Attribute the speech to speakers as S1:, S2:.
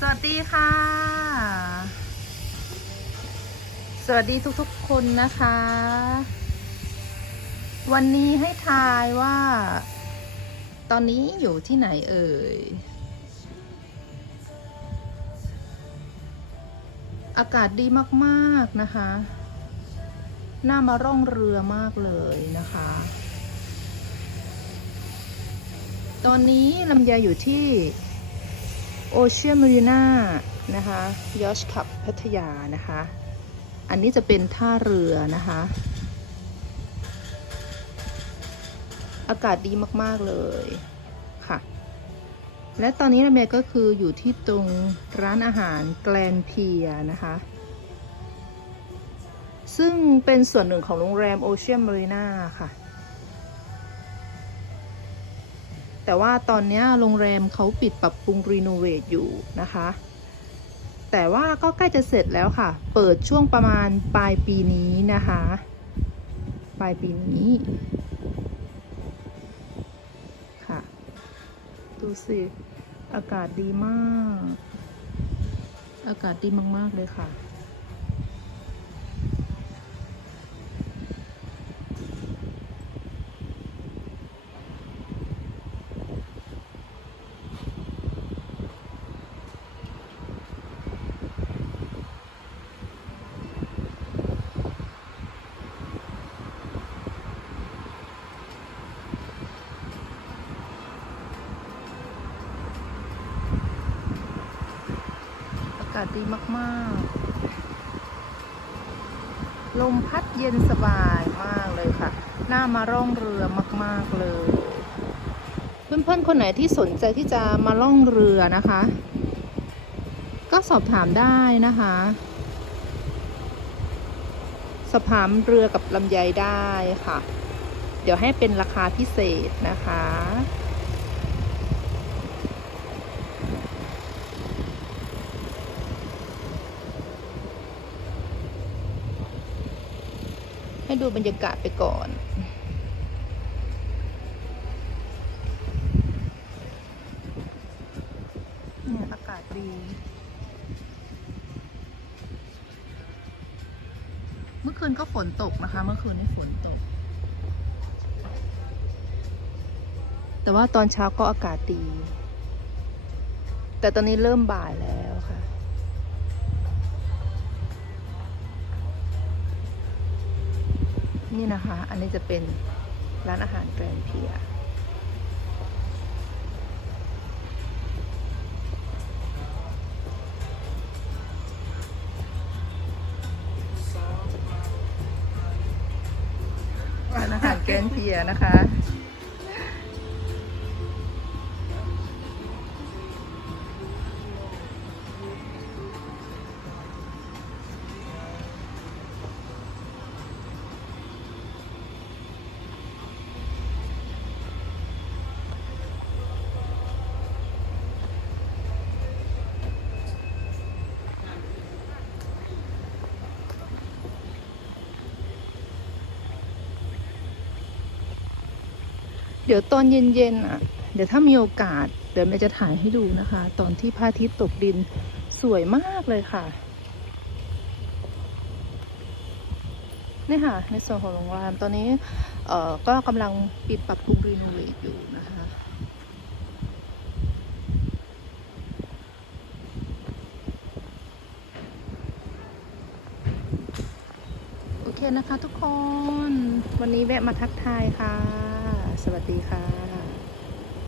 S1: สวัสดีค่ะ สวัสดีทุกๆคนนะคะ วันนี้ให้ทายว่า ตอนนี้อยู่ที่ไหนเอ่ย อากาศดีมากๆนะคะ น่ามาร่องเรือมากเลยนะคะ ตอนนี้ลำไยอยู่ที่ โอเชียนมารีนานะคะยอชขับพัทยานะคะ อันนี้จะเป็นท่าเรือนะคะ อากาศดีมากๆเลยค่ะ และตอนนี้ลำไยก็คืออยู่ที่ตรงร้านอาหารแกลนเพียนะคะ ซึ่งเป็นส่วนหนึ่งของโรงแรมโอเชียนมารีนาค่ะ แต่ว่าตอนนี้โรงแรมเขาปิดปรับปรุงรีโนเวทอยู่นะคะ แต่ว่าก็ใกล้จะเสร็จแล้วค่ะ เปิดช่วงประมาณปลายปีนี้นะคะ ปลายปีนี้ค่ะ ดูสิ อากาศดีมาก อากาศดีมาก ๆ เลยค่ะากาศดีมากๆ ลมพัดเย็นสบายมากเลยค่ะน่ามาร่องเรือมาก ๆเลย เพื่อนๆ คนไหนที่สนใจที่จะมาล่องเรือนะคะ ก็สอบถามได้นะคะ สอบถามเรือกับลำไยได้ค่ะ เดี๋ยวให้เป็นราคาพิเศษนะคะ ให้ดูบรรยากาศไปก่อน เนี่ยอากาศดี เมื่อคืนก็ฝนตกนะคะ เมื่อคืนนี่ฝนตก แต่ว่าตอนเช้าก็อากาศดี แต่ตอนนี้เริ่มบ่ายแล้ว นี่นะคะ อันนี้จะเป็นร้านอาหารแกรนเพียร้านอาหารแกรนเพียนะคะ เดี๋ยวตอนเย็นๆอะ เดี๋ยวถ้ามีโอกาส เดี๋ยวแม่จะถ่ายให้ดูนะคะ ตอนที่พระอาทิตย์ตกดินสวยมากเลยค่ะนี่ค่ะ ในส่วนของโรงแรมตอนนี้เอ่อก็กำลังปิดปรับปรุงรีโนเวทอยู่นะคะโอเคนะคะทุกคน วันนี้แวะมาทักทายค่ะ สวัสดีค่ะ